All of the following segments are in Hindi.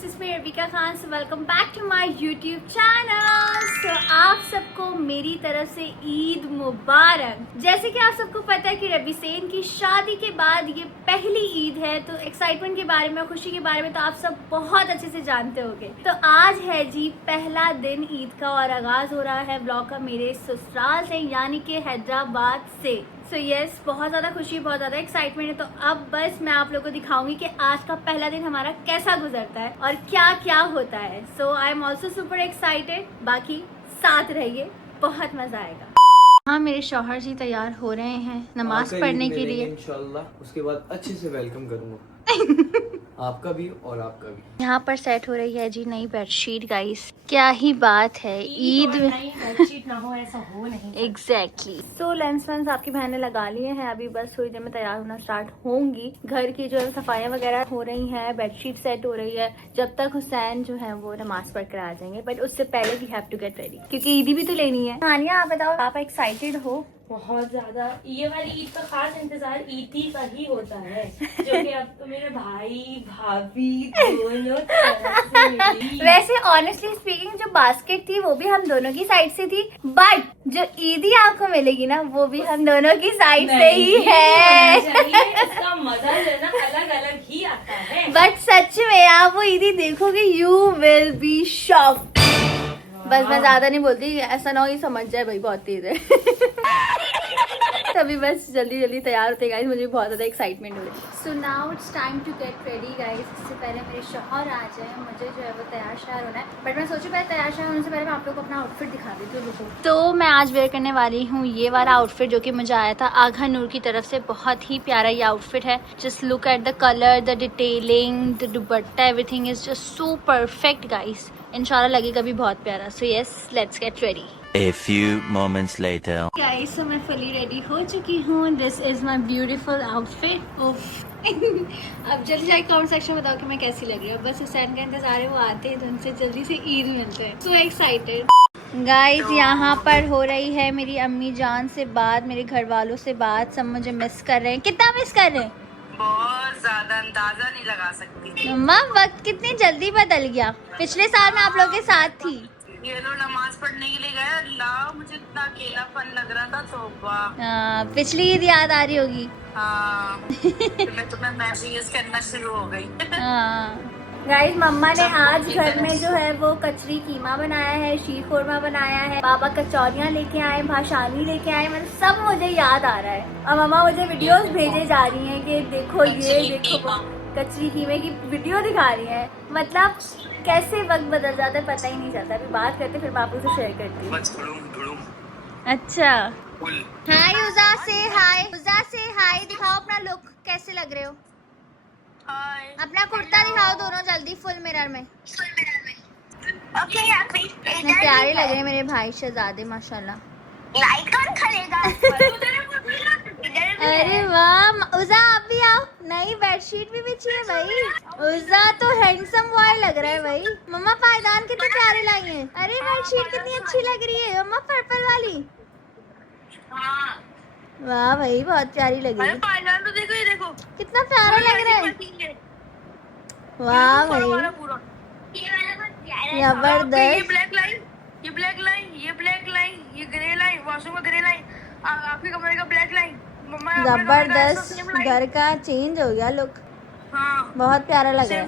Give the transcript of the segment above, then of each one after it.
This is me Rabika Khan. So welcome back to my YouTube channel. So आप सबको मेरी तरफ से ईद मुबारक। जैसे कि आप सबको पता है कि रवि सेन की शादी के बाद ये पहली ईद है, तो एक्साइटमेंट के बारे में, खुशी के बारे में तो आप सब बहुत अच्छे से जानते होंगे। तो आज है जी पहला दिन ईद का और आगाज हो रहा है व्लॉग का मेरे ससुराल से, यानी कि हैदराबाद से। सो यस, बहुत ज़्यादा खुशी, बहुत ज़्यादा एक्साइटमेंट है। तो अब बस मैं आप लोगों को दिखाऊंगी कि आज का पहला दिन हमारा कैसा गुजरता है और क्या क्या होता है। So I am also super excited. बाकी साथ रहिए, बहुत मज़ा आएगा। हाँ, मेरे शौहर जी तैयार हो रहे हैं नमाज पढ़ने के लिए इंशाल्लाह। उसके बाद अच्छे से वेलकम करूंगा आपका भी और आपका भी। यहाँ पर सेट हो रही है जी नई बेडशीट। गाइस क्या ही बात है, ईद में बेडशीट ना हो ऐसा हो नहीं। एग्जैक्टली। सो लेंस वेंस आपकी बहन ने लगा लिए हैं, अभी बस थोड़ी देर में तैयार होना स्टार्ट होंगी। घर की जो है सफाइयाँ वगैरह हो रही हैं, बेडशीट सेट हो रही है। जब तक हुसैन जो है वो नमाज पढ़ कर आ जाएंगे, बट उससे पहले we have to get ready क्योंकि ईदी भी तो लेनी है। हानिया, आप बताओ, आप एक्साइटेड हो? बहुत ज्यादा। ये वाली ईद का खास इंतजार ईदी का ही होता है, जो कि अब तो मेरे भाई भाभी दोनों तरफ से मिली। वैसे ऑनेस्टली स्पीकिंग जो बास्केट थी वो भी हम दोनों की साइड से थी, बट जो ईदी आपको मिलेगी ना वो भी हम दोनों की साइड से ही है। इसका मजा जो है ना अलग अलग ही आता है। बट सच में आप वो ईदी देखोगे, यू विल बी शॉक्ड। बस मैं ज्यादा नहीं बोलती, ऐसा ना हो ये समझ जाए भाई बहुत तेज है। तभी बस जल्दी जल्दी तैयार होते गाइस, मुझे बहुत ज्यादा एक्साइटमेंट हो रही है। So now it's time to get ready guys. इससे पहले मेरे शौहर आ जाए, मुझे जो है वो तैयार श्यार होना है। बट मैं सोचू पहले तैयार श्यार होने से पहले मैं आप लोग को अपना आउटफिट दिखा देती हूँ। रुको, तो मैं आज वेयर करने वाली हूँ ये वाला आउटफिट जो कि मुझे आया था आघा नूर की तरफ से। बहुत ही प्यारा ये आउटफिट है। Just look at the colour, the detailing, the dupatta, everything is just so perfect guys. इंशाल्लाह लगेगा भी बहुत प्यारा। So yes, let's get ready. A few moments later. Guys so मैं फुली रेडी हो चुकी हूँ। This is my beautiful outfit. अब जल्दी जाके कमेंट सेक्शन में बताओ कि मैं कैसी लग रही हूँ। बस हुसैन का इंतजार है, वो आते हैं तो उनसे जल्दी से ईद मिलते हैं। So excited guys. यहाँ पर हो रही है मेरी अम्मी जान से बात, मेरे घर वालों से बात। सब मुझे मिस कर रहे हैं। कितना मिस कर रहे हैं? बहुत ज्यादा, अंदाजा नहीं लगा सकती। मम्मा वक्त कितनी जल्दी बदल गया। पिछले साल मैं आप लोगों के साथ थी। ये लोग नमाज पढ़ने के लिए गए, अल्लाह मुझे इतना अकेलापन लग रहा था। तौबा। पिछली ईद याद आ रही होगी। हाँ मैं तुम्हें मैसेज करना शुरू हो गई। गाइस मम्मा ने आज घर में जो है वो कचरी कीमा बनाया है, शीर खोरमा बनाया है, बाबा कचौरियाँ लेके आए, भाषानी लेके आए। मतलब सब मुझे याद आ रहा है। और मम्मा मुझे वीडियोस भेजे जा रही हैं कि देखो ये देखो, कचरी कीमे की वीडियो दिखा रही है। मतलब कैसे वक्त बदल जाता है पता ही नहीं चलता। अभी बात करते फिर बापू से शेयर करती हूँ। अच्छा, हाय उजा से हाय, उजा से हाय। दिखाओ अपना लुक, कैसे लग रहे हो? अपना कुर्ता दिखाओ दोनों जल्दी, फुल मिरर में। इतने प्यारे लग रहे हैं मेरे भाई शहजादे, माशाल्लाह। लाइक कौन करेगा? अरे वाह उजा, आप भी आओ। नई बेडशीट भी बिछी है भाई। उजा तो हैंडसम बॉय लग रहा है भाई। मम्मा पायदान कितने प्यारे लाई हैं। अरे बेडशीट कितनी अच्छी लग रही है मम्मा, पर्पल वाली। वाह भाई बहुत प्यारी लग रही है। पायदान तो देखो, ये देखो कितना प्यारा लग रहा है। वाह भाई जबरदस्त। ये ब्लैक लाइन, ये ब्लैक लाइन, ये ब्लैक लाइन, ये ग्रे लाइन, वॉशरूम का ग्रे लाइन, आपके कमरे का ब्लैक लाइन। जबरदस्त, घर का चेंज हो गया लुक। हाँ बहुत प्यारा लग रहा है,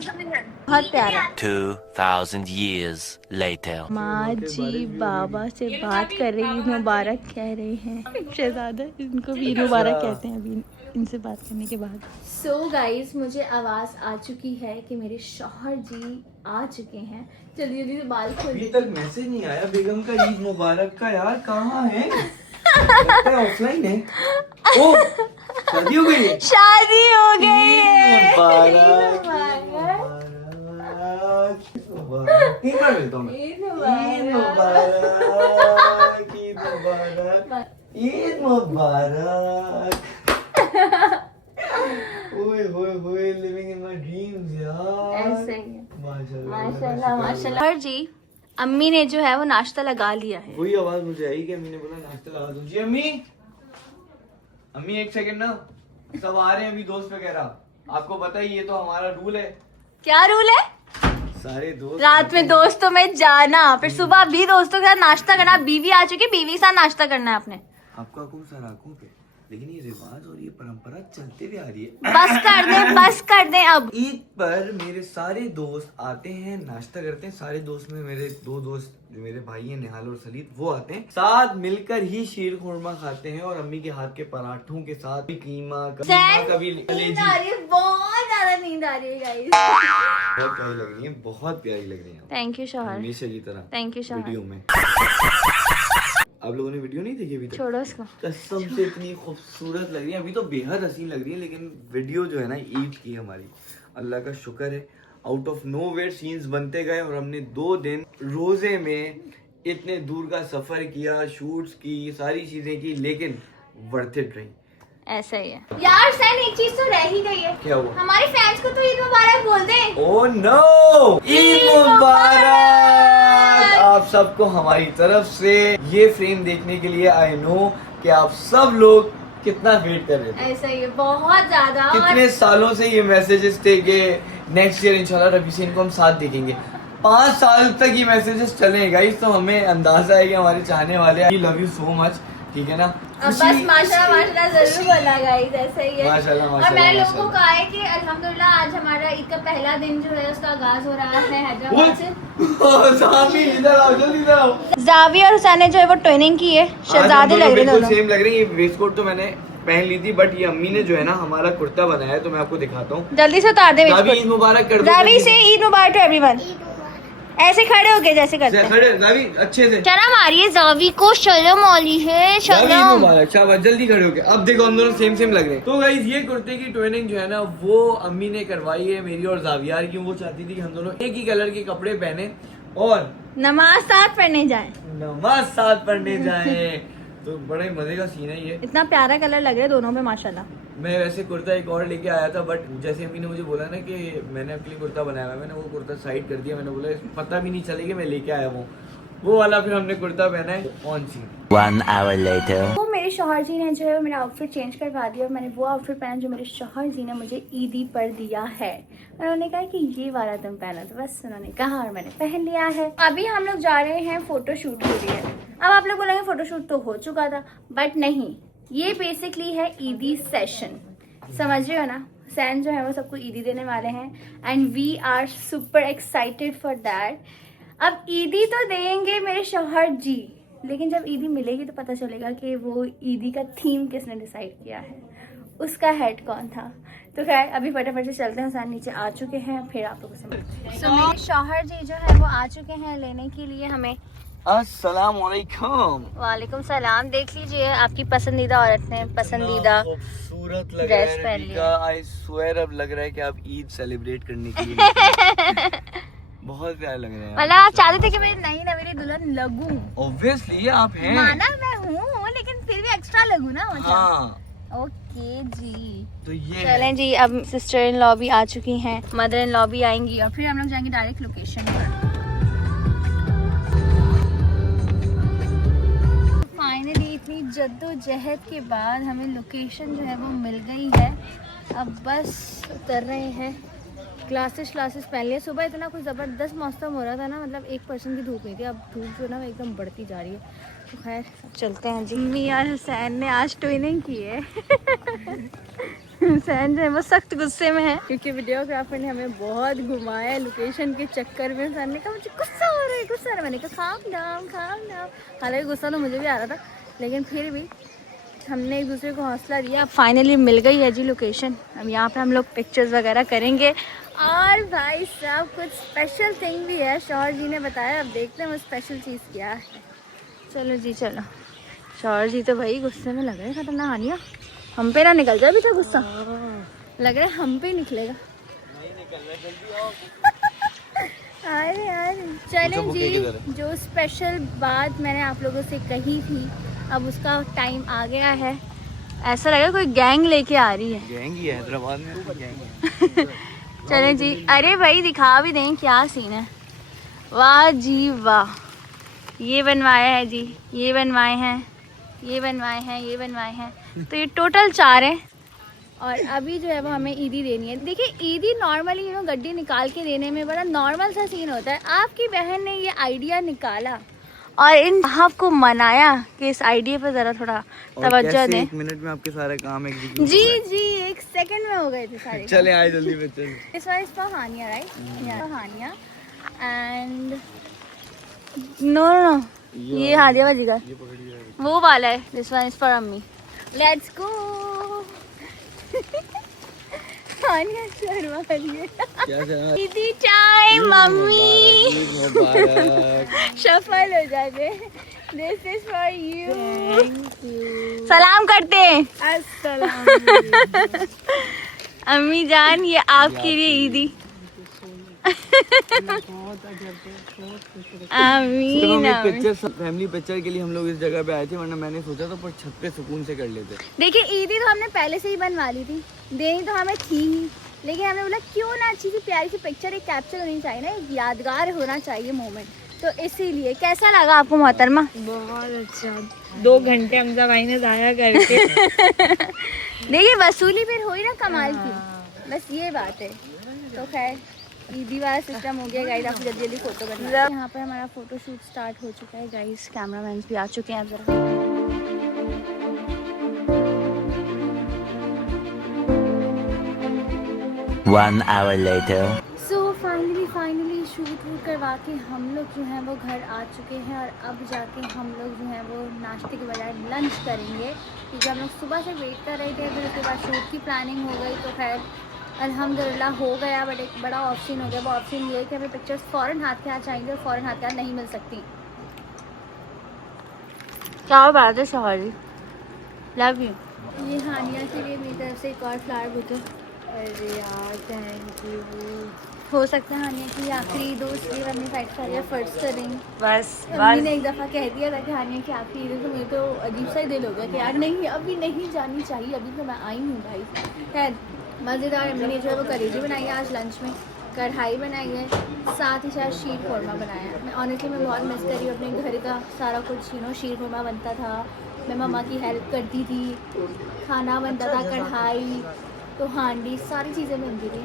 बहुत प्यारा। 2000 years later. माँ जी बाबा से बात कर रही, ईद मुबारक कह रहे हैं शहजादा। इनको भी ईद मुबारक कहते हैं अभी इनसे बात करने के बाद। सो गाइस मुझे आवाज आ चुकी है कि मेरे शौहर जी आ चुके हैं। जल्दी जल्दी से बाल खोल। अभी तक मैसेज नहीं आया बेगम का ईद मुबारक का। यार कहाँ है? ऑफलाइन है। ओ शादी हो गई है। शादी हो गई ईद है। मुबारक, ईद मुबारक। ईद मुबारक। 3 बार मिलता हूँ मैं। ईद ईद मुबारक। मुबारक, ईद मुबारक, ईद मुबारक। ओए होए होए, लिविंग इन माय ड्रीम्स यार। ऐसे ही है। माशाल्लाह माशाल्लाह माशाल्लाह। हर जी अम्मी ने जो है वो नाश्ता लगा लिया है। वही आवाज मुझे आई कि अम्मी ने बोला नाश्ता लगा दो। जी अम्मी, अम्मी एक सेकंड ना, सब आ रहे हैं अभी दोस्त वगैरह। आपको पता ही, ये तो हमारा रूल है। क्या रूल है? सारे दोस्त रात में दोस्तों में जाना, फिर सुबह भी दोस्तों के साथ नाश्ता करना। बीवी आ चुकी, बीवी के साथ नाश्ता करना है आपने। आपका कौन सा राखों पे, लेकिन ये रिवाज और ये परंपरा चलते हुए आ रही है। बस कर दे अब। ईद पर मेरे सारे दोस्त आते हैं, नाश्ता करते हैं। सारे दोस्त में मेरे 2 दोस्त जो मेरे भाई हैं, निहाल और सलीद, वो आते हैं। साथ मिलकर ही शीर खुरमा खाते हैं और अम्मी के हाथ के पराठों के साथ कीमा, कभी नींद आ रही है, बहुत ज्यादा नींद आ रही है गाइस। बहुत प्यारी लग रही है, बहुत प्यारी लग रही है। थैंक यू शौहर, हमेशा की तरह। थैंक यू शौहर। वीडियो में आप लोगों ने वीडियो नहीं देखी अभी तक? छोड़ो इसको। कसम से इतनी खूबसूरत लग रही है, अभी तो बेहद हसीन लग रही है, लेकिन वीडियो जो है ना ईद की हमारी, अल्लाह का शुक्र है, आउट ऑफ नोवेयर सीन्स बनते गए और हमने 2 दिन रोजे में इतने दूर का सफर किया, शूट्स की, सारी चीजें की, लेकिन वर्थ इट रही। ऐसा ही है यार। सैन एक चीज तो रह ही गई है। क्या हुआ? हमारे फैंस को तो ईद मुबारक बोल दे। ओह नो, ईद मुबारक आप सबको हमारी तरफ से। ये फ्रेम देखने के लिए आई नो कि आप सब लोग कितना वेट कर रहे थे। ऐसा ही है, बहुत ज्यादा। कितने सालों से ये मैसेजेस थे कि नेक्स्ट ईयर इंशाल्लाह रबी से इनको हम साथ देखेंगे। 5 साल तक ये मैसेजेस चले गाइस, तो हमें अंदाजा है कि हमारे चाहने वाले I love you so much, ठीक है ना। अब बस माशाल्लाह जरूर बोला गाइस, ऐसा ही है। माशाल्लाह और मैंने लोगों को कहा है कि अल्हम्दुलिल्लाह आज हमारा ईद का पहला दिन जो है उसका आगाज हो रहा है हैदराबाद से। इधर आओ, जल्दी इधर आओ। जावी और हुसैन ने जो है वो ट्रेनिंग की है, शहजादे लग रहे हैं दोनों। सेम लग रही है। ये वेस्ट कोट तो मैंने पहन ली थी, बट ये अम्मी ने जो है ना हमारा कुर्ता बनाया है, तो मैं आपको दिखाता हूँ। जल्दी से उतार दे। जावी ईद मुबारक कर दो। जावी से ईद मुबारक टू एवरीवन। ऐसे खड़े हो गए जैसे करते हैं। खड़े जावी अच्छे से। शर्म आ रही है जावी को, शर्म वाली है जावी ईद शर्म। मुबारक, शाबाश, जल्दी खड़े हो गए। अब देखो हम दोनों सेम सेम लग रहे हैं। तो गाइस ये कुर्ते की ट्रेनिंग जो है ना वो अम्मी ने करवाई है मेरी और जावियार की। वो चाहती थी कि हम दोनों एक ही कलर के कपड़े पहने और नमाज साथ पढ़ने जाए, नमाज साथ पढ़ने जाएं। तो बड़े मजे का सीन है ये। इतना प्यारा कलर लग रहा है दोनों में माशाल्लाह। मैं वैसे कुर्ता एक और लेके आया था, बट जैसे अम्मी ने मुझे बोला ना कि मैंने अपने लिए कुर्ता बनाया है, मैंने वो कुर्ता साइड कर दिया। मैंने बोला पता भी नहीं चलेगा मैं लेके आया हूँ वो वाला। फिर हमने कुर्ता पहना है ऑन सीन। 1 hour later. वो मेरे शौहर जी ने जो है मेरा आउटफिट चेंज करवा दिया और मैंने वो आउटफिट पहना जो मेरे शौहर जी ने मुझे ईदी पर दिया है। उन्होंने कहा कि ये वाला तुम पहना, तो बस उन्होंने कहा और मैंने पहन लिया है। अभी हम लोग जा रहे हैं फोटोशूट के लिए। अब आप लोग बोलेंगे फोटोशूट तो हो चुका था, बट नहीं, ये बेसिकली है ईदी सेशन, समझ रहे हो ना। सैन जो है वो सबको ईदी देने वाले हैं and we are super excited for that. अब ईदी तो देंगे मेरे शौहर जी, लेकिन जब ईदी मिलेगी तो पता चलेगा कि वो ईदी का थीम किसने डिसाइड किया है, उसका हेड कौन था। तो खैर अभी फटाफट से चलते हैं। हुसैन नीचे आ चुके हैं, फिर आप लोगों से तो मेरे शौहर जी जो है वो आ चुके हैं लेने के लिए हमें। अस्सलाम वालेकुम। वालेकुम सलाम। देख लीजिए आपकी पसंदीदा औरत ने पसंदीदा खूबसूरत लग ड्रेस रहा पहन है। लिया। आई स्वेयर अब लग रहा है कि आप ईद सेलिब्रेट करने के लिए बहुत प्यारे लग रहे हैं। मतलब आप चाहते थे कि मैं नई नवेली दुल्हन लगूं। ऑब्वियसली आप हैं। माना मैं हूँ, लेकिन फिर भी एक्स्ट्रा लगूं ना मतलब। हाँ ओके जी। तो ये चलें जी, अब सिस्टर इन लॉ भी आ चुकी हैं, मदर इन लॉ भी आएंगी और फिर हम लोग जाएंगे डायरेक्ट लोकेशन पर। फाइनली इतनी जद्दोजहद के बाद हमें लोकेशन जो है वो मिल गई है। अब बस उतर रहे हैं। ग्लासेस पहन लिए। सुबह इतना कुछ ज़बरदस्त मौसम हो रहा था ना, मतलब 1% की धूप नहीं थी। अब धूप जो है ना एकदम बढ़ती जा रही है। तो खैर चलते हैं जी। अम्मी और हुसैन ने आज ट्विनिंग की है। हुसैन जो है वो सख्त गुस्से में है क्योंकि वीडियोग्राफर ने हमें बहुत घुमाया लोकेशन के चक्कर में। हुसैन ने कहा मुझे गुस्सा हो रहा है, गुस्सा हो रहा है। मैंने कहा काम डाउन। हालांकि गुस्सा तो मुझे भी आ रहा था, लेकिन फिर भी हमने एक दूसरे को हौसला दिया। अब फाइनली मिल गई है जी लोकेशन। अब यहाँ पे हम लोग पिक्चर्स वगैरह करेंगे और भाई साहब कुछ स्पेशल थिंग भी है, शौहर जी ने बताया। अब देखते हैं वो स्पेशल चीज़ क्या है। चलो जी चलो। शौहर जी तो भाई गुस्से में लग रहे हैं खतरनाक। हानिया हम पे ना निकल जाए भी था गुस्सा, लग रहा है हम पे ही निकलेगा। अरे यार चलें जी। जो स्पेशल बात मैंने आप लोगों से कही थी अब उसका टाइम आ गया है। ऐसा लग रहा है कोई गैंग लेके आ रही है। गैंग ही है हैदराबाद में तो गैंग है। चलें जी। अरे भाई दिखा भी दें क्या सीन है। वाह जी वाह। ये बनवाया है जी, ये बनवाए हैं, ये बनवाए हैं, ये बनवाए हैं। तो ये टोटल 4 हैं और अभी जो है वो हमें ईदी देनी है। देखिए ईदी नॉर्मली गड्डी निकाल के देने में बड़ा नॉर्मल सा सीन होता है। आपकी बहन ने ये आइडिया निकाला और इन साहब को मनाया कि इस आइडिया पे जरा थोड़ा तवज्जो दें। 1 मिनट में आपके सारे काम एग्जीक्यूट जी जी 1 सेकंड में हो गए थे सारे। चले आए जल्दी बच्चे। इस बार इसका Haniya right, Haniya and no no ये हादिया बाजी का वो वाला है। दिस वन इज फॉर अम्मी। Let's go. हानिया शर्मा रही है। क्या चला? ईदी टाइम मम्मी। मुबारक। सफल हो जाते। This is for you. सलाम करते हैं। अम्मी जान ये आपके लिए ईदी। आमीन आमीन। पिक्चर फैमिली पिक्चर के लिए हम लोग इस जगह पे आए थे, वरना मैंने सोचा था पर छत पे सुकून से कर लेते। देखिए ईदी तो हमने पहले से ही बनवा ली थी, देनी तो हमें थी ही, लेकिन हमने बोला क्यों ना अच्छी सी प्यारी सी पिक्चर एक कैप्चर होनी चाहिए ना, एक यादगार होना चाहिए मोमेंट। तो इसीलिए कैसा लगा आपको मोहतरमा? बहुत अच्छा। 2 घंटे हमजा भाई ने जाया करके। देखिए वसूली फिर हुई ना कमाल की, बस ये बात है। तो खैर ईदी वाला सिस्टम हो गया गाइस। आपको जल्दी जल्दी फोटो करना। यहाँ पर हमारा फोटो शूट स्टार्ट हो चुका है गाइस। कैमरामैन भी आ चुके हैं। अब जरा 1 hour later. So finally shoot वूट करवा के हम लोग जो हैं वो घर आ चुके हैं। और अब जाके हम लोग जो हैं वो नाश्ते के बजाय लंच करेंगे, क्योंकि हम लोग सुबह से वेट कर रहे थे। फिर उसके बाद शूट की प्लानिंग हो गई, तो खैर अल्हम्दुलिल्लाह हो गया। बट एक बड़ा ऑप्शन हो गया। वो ऑप्शन ये है कि हमें पिक्चर्स फ़ौरन हाथ के हाथ चाहिए और फ़ौरन हाथ के हाथ नहीं मिल सकती। क्या बात है सॉरी, लव यू। ये हानिया के लिए मेरी तरफ से एक और फ्लावर बुके। अरे यार थैंक यू। हो सकता है हानिया की आखिरी दोस्त ये अपनी साइड से आलिया फर्स्ट करेंगे बस। अम्मी ने एक दफ़ा कह दिया था कि हानिया की आखिरी ईद, तो मुझे तो अजीब सा ही दिल हो गया कि यार नहीं अभी नहीं जानी चाहिए, अभी तो मैं आई हूँ भाई। खैर मज़ेदार अम्मी ने जो है वो कलेजी बनाई है आज लंच में, कढ़ाई बनाई है, साथ ही साथ शीर खोरमा बनाया है। मैं ऑनेस्टली मैं बहुत मिस कर रही हूँ अपने घर का सारा कुछ। शीर खोरमा बनता था, मैं मम्मा की हेल्प करती थी, खाना बनता था, कढ़ाई तो हांडी सारी चीज़ें बनती थी।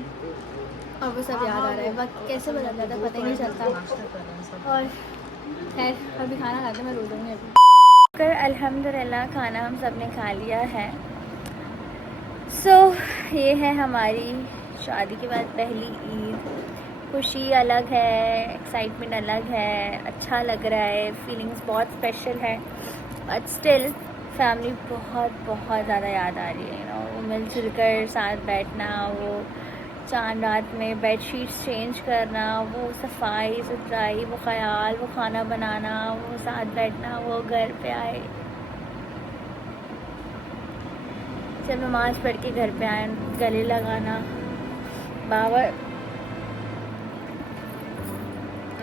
और वो सब याद आ रहा है, वक्त कैसे बदल जाता है पता ही नहीं चलता। और खैर अभी खाना खाते मैं रो दूँगी अभी। कर अल्हम्दुलिल्लाह खाना हम सब ने खा लिया है। सो ये है हमारी शादी के बाद पहली ईद। खुशी अलग है, एक्साइटमेंट अलग है, अच्छा लग रहा है, फीलिंग्स बहुत स्पेशल है। बट स्टिल फैमिली बहुत बहुत ज़्यादा याद आ रही है। वो मिलजुल कर साथ बैठना, वो चांद रात में बेडशीट्स चेंज करना, वो सफाई सुथराई, वो ख्याल, वो खाना बनाना, वो साथ बैठना, वो घर पे आए, जब नमाज पढ़ के घर पे आए, गले लगाना।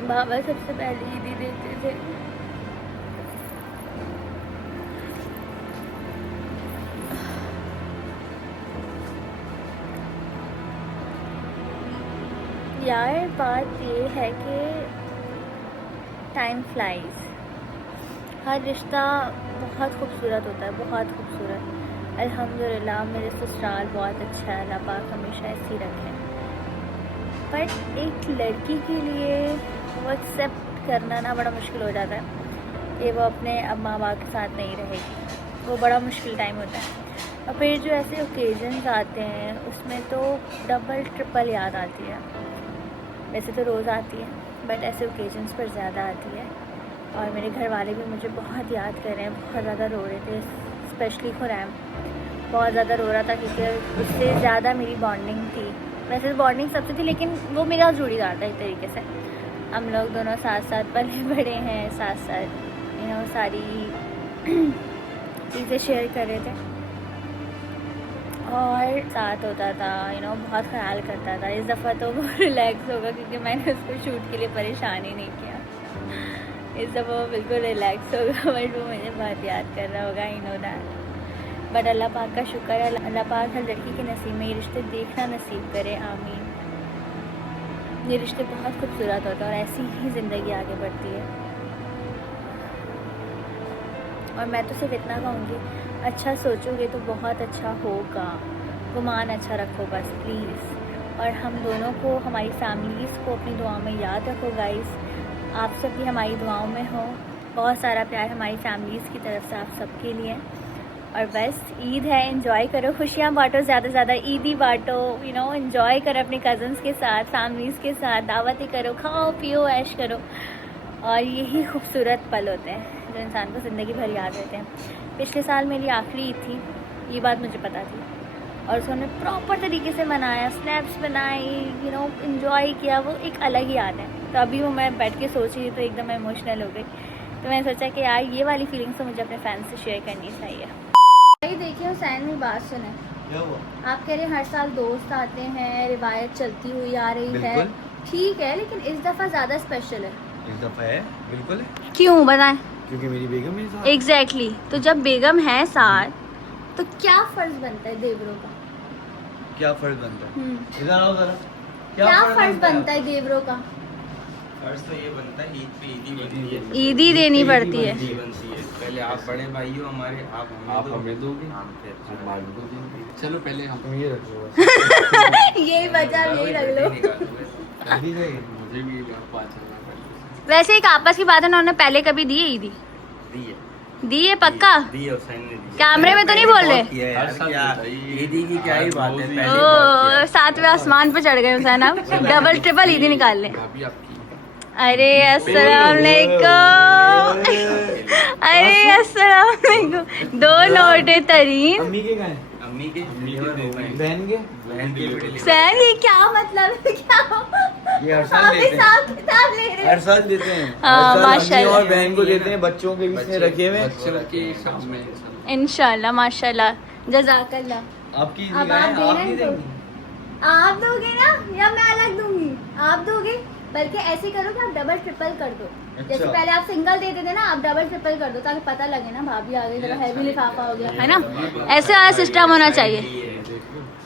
बाबा सबसे पहले ईदी देते थे। यार बात ये है कि टाइम फ्लाइज। हर रिश्ता बहुत खूबसूरत होता है, बहुत खूबसूरत। अल्हम्दुलिल्लाह मेरे ससुराल बहुत अच्छा है, अल्लाह पाक हमेशा ऐसी रखे। बट एक लड़की के लिए वो एक्सेप्ट करना ना बड़ा मुश्किल हो जाता है कि वो अपने अब माँ बाप के साथ नहीं रहेगी। वो बड़ा मुश्किल टाइम होता है। और फिर जो ऐसे ओकेजन्स आते हैं उसमें तो डबल ट्रिपल याद आती है। वैसे तो रोज़ आती है बट ऐसे ओकेजन्स पर ज़्यादा आती है। और मेरे घर वाले भी मुझे बहुत याद कर रहे हैं, बहुत ज़्यादा रो रहे थे। स्पेशली खुरैम बहुत ज़्यादा रो रहा था क्योंकि उससे ज़्यादा मेरी बॉन्डिंग थी। वैसे तो बॉन्डिंग सबसे थी लेकिन वो मेरा जोड़ीदार था एक तरीके से। हम लोग दोनों साथ साथ पले बड़े हैं, साथ साथ सारी चीज़ें शेयर कर रहे थे और साथ होता था। बहुत ख्याल करता था। इस दफ़ा तो वो रिलैक्स होगा क्योंकि मैंने उसको शूट के लिए परेशान ही नहीं किया। इस दफ़ा वो बिल्कुल रिलैक्स होगा बट वो मुझे बहुत याद कर रहा होगा। I know that. बट अल्लाह पाक का शुक्र है, अल्लाह पाक हर लड़की के नसीब में ये रिश्ते देखना नसीब करे, आमीन। ये रिश्ते बहुत खूबसूरत होते हैं और ऐसी ही ज़िंदगी आगे बढ़ती है। और मैं तो सिर्फ इतना कहूँगी, अच्छा सोचोगे तो बहुत अच्छा होगा। गुमान अच्छा रखो बस प्लीज़। और हम दोनों को, हमारी फैमिलीज़ को अपनी दुआओं में याद रखो गाइस। आप सब भी हमारी दुआओं में हो। बहुत सारा प्यार हमारी फैमिलीज़ की तरफ से आप सबके लिए। और बस ईद है, एंजॉय करो, खुशियाँ बांटो, ज़्यादा से ज़्यादा ईदी बांटो, यू नो, एंजॉय करो अपने कज़न्स के साथ, फैमिलीज़ के साथ, दावतें करो, खाओ पियो, ऐश करो। और यही खूबसूरत पल होते हैं जो इंसान को ज़िंदगी भर याद रहते हैं। पिछले साल मेरी आखिरी ईद थी, ये बात मुझे पता थी, और उसको हमने प्रॉपर तरीके से मनाया, स्नैप्स बनाई, यू नो, एंजॉय किया, वो एक अलग ही याद है। तो अभी वो मैं बैठ के सोच रही थी तो एकदम इमोशनल हो गई। तो मैंने सोचा कि यार ये वाली फीलिंग्स तो मुझे अपने फैंस से शेयर करनी चाहिए। देखिए हुसैन, मेरी बात सुने, क्या हुआ? आप कह रहे हर साल दोस्त आते हैं, रिवायत चलती हुई आ रही है, ठीक है, लेकिन इस दफ़ा ज़्यादा स्पेशल है। इस दफा है, बिल्कुल है। क्यों बताएं? क्योंकि मेरी बेगम मेरे साथ। एग्जैक्टली तो जब बेगम है साथ तो क्या फर्ज बनता है देवरों का? क्या फर्ज बनता है? इधर आओ जरा। क्या फर्ज बनता है देवरों का? फर्ज तो ये बनता है, ईद पे ईदी बनती है, ईद ही देनी पड़ती है। ईदी बनती है। पहले आप बड़े भाई हो हमारे, आप हमें दोगे, हम फिर चलो पहले हम ये रखो। यही बचा, यही रख लो। मुझे भी पाँच चलना वैसे एक आपस की बात है, उन्होंने पहले कभी दी है ईदी? दी है पक्का? दी है, हुसैन ने दी। कैमरे में तो नहीं बोल रहे? किया है यार, क्या ईदी की क्या ही बात है, पहले ओ, सातवें आसमान पे चढ़ गए हुसैन, आप डबल ट्रिपल ईदी निकाल ले। भाभी आपकी अरे अस्सलाम वालेकुम, अरे अस्सलाम वालेकुम। दो नोटे तरीन। अम्मी के कहाँ है? अम्मी के बहन के? बहन के सैन, ये क्या मतलब है? क्या ये हर साल आप देते हैं। हिसाब किताब ले रहे हर हैं? साल देते हैं। हाँ, हर साल अम्मी माशाल्लाह। और बहन को देते हैं, बच्चों के बीच में रखे हुए। बच्चों के सामने इंशाल्लाह माशाल्लाह, जज़ाकल्लाह। आपकी ईदी अब कहाँ आप है? दे आप रहे नहीं हैं देंगी? आप दोगे ना या मैं अलग दूंगी? आप दोगे, बल्कि ऐसे करो कि आप डबल ट्रिपल कर दो। जैसे अच्छा। पहले आप सिंगल देते थे ना, आप डबल ट्रिपल कर दो, ताकि पता लगे ना भाभी आ गई, जरा हैवी लिफाफा हो गया है ना। ऐसे वाला सिस्टम होना चाहिए।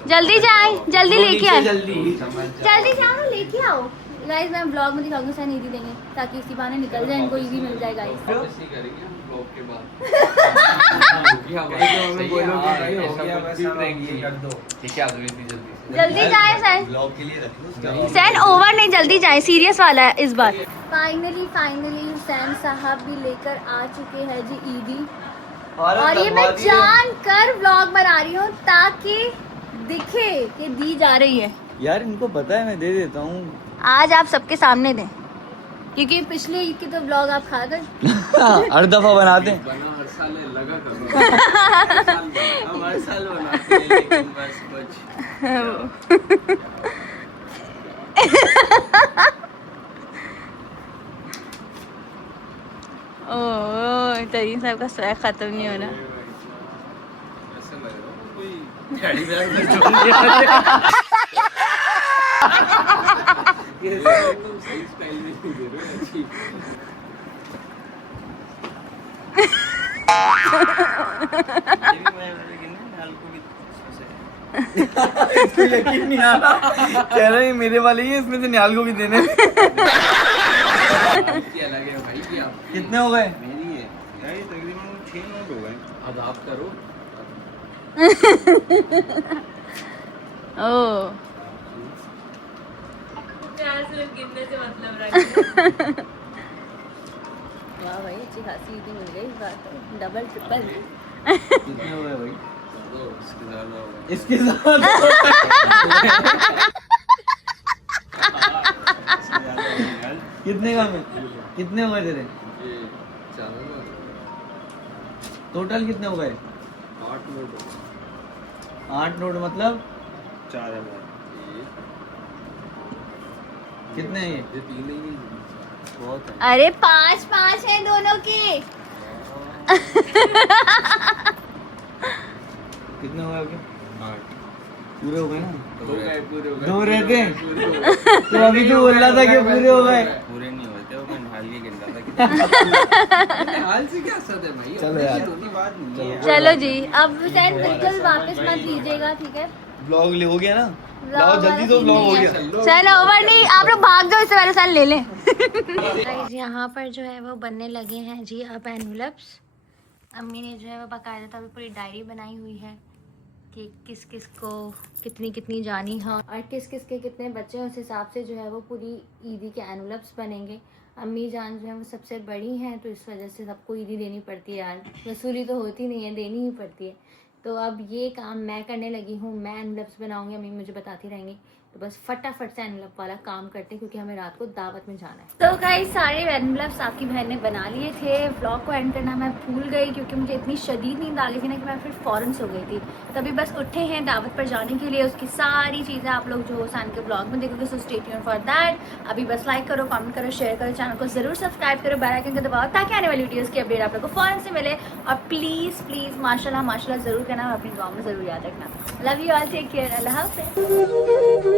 जल्दी जाए, जल्दी लेके आए, जल्दी जाओ ना, लेके आओ। गाइस मैं ब्लॉग में दिखाऊंगी, सैन ईदी देंगे, ताकि इसी बहाने निकल जाए, इनको ईदी मिल जाए गाइस। ऐसे ही करेंगे हम ब्लॉग के बाद। ठीक है, आप जल्दी जल्दी जाए सैन, ब्लॉग के लिए रख लो। सैन ओवर नहीं, जल्दी जाए, सीरियस वाला है इस बार। फाइनली हुसैन साहब भी लेकर आ चुके हैं जी ईदी, और ये मैं जान कर ब्लॉग बना रही हूँ ताकि दिखे कि दी जा रही है। यार इनको पता है मैं दे देता हूँ। आज आप सबके सामने दें, क्योंकि पिछले ईद की तो ब्लॉग आप खा गए। हर दफा बनाते हैं। बना हर साल लगा कर हम हर साल बनाते हैं, लेकिन बस कुछ ओह, तरीन साहब का स्वैग खत्म नहीं होना। ऐसा लग रहा है कोई गाड़ी में एकदम सही स्टाइल में नहीं दे रहे हो, अच्छी इसको यकीन नहीं आ रहा, कह रहे हैं मेरे वाले ही है, इसमें से निहाल को भी देने। की अलग है भाई की आप कितने हो गए? मेरी है यार, ये तकरीबन 6 नोट हो गए। अब आप करो। ओह, प्यार सिर्फ गिनने से मतलब रखते वाह भाई, अच्छी खासी ईदी मिल गई इस बार तो, डबल ट्रिपल। कितने हो गए भाई? तो इसके ज़्यादा हो गए। इसके साथ कितने का में? कितने हो गए तेरे? ये चलो ना, टोटल कितने हो गए? 8 नोट हो गए। 8 नोट मतलब 4000। ये कितने हैं ये? 3 ही बहुत है। अरे 5-5 है दोनों के। कितने हो गए आपके? 8 पूरे हो गए ना? पूरे हो गए। दो रहते हैं? पूरे हो गए। तो अभी तो बोल रहा था कि पूरे हो गए। पूरे नहीं होते, वो मैं ढाल के गिन रहा था कितना। हाल से क्या असर है भाई? चलो यार। छोटी बात नहीं है। चलो जी, अब हुसैन बिल्कुल वापस मत लीजिएगा, ठीक है? ब्लॉग ले हो गया ना? Vlog लाओ जल्दी तो, वाला ब्लॉग हो नहीं गया। चलो ओवर नहीं, आप लोग भाग जाओ, इससे पहले सन ले लें। गाइस यहाँ पर जो है वो बनने लगे हैं जी अब एनवलप्स। अम्मी ने जो है वो बाकायदा तौर पर पूरी डायरी बनाई हुई है कि किस किस को कितनी कितनी जानी है और किस किस के कितने बच्चे हैं, उस हिसाब से जो है वो पूरी ईदी के एनवलप्स बनेंगे। अम्मी जान जो है वो सबसे बड़ी हैं, तो इस वजह से सबको ईदी देनी पड़ती है यार, वसूली तो होती नहीं है, देनी ही पड़ती है। तो अब ये काम मैं करने लगी हूँ, मैं एनवलप्स बनाऊँगी, अम्मी मुझे बताती रहेंगी। तो बस फटाफट से एनवलप वाला काम करते हैं क्योंकि हमें रात को दावत में जाना है। तो गाइस सारे एनवलप्स आपकी बहन ने बना लिए थे। व्लॉग को एंड करना मैं भूल गई क्योंकि मुझे इतनी शदीद नींद आ गई थी ना कि मैं फिर फ़ौरन सो गई थी। तभी बस उठे हैं दावत पर जाने के लिए, उसकी सारी चीज़ें आप लोग जो सान के ब्लॉग में देखोगे, so stay tuned for that. अभी बस लाइक करो, कमेंट करो, शेयर करो, चैनल को जरूर सब्सक्राइब करो, बेल आइकन को दबाओ ताकि आने वाली वीडियोज़ की अपडेट आप लोग को फ़ौरन से मिले। और प्लीज़ प्लीज़ माशाल्लाह माशाल्लाह ज़रूर करना, अपनी दुआ में ज़रूर याद रखना। Love you all, take care, Allah हाफ़िज़।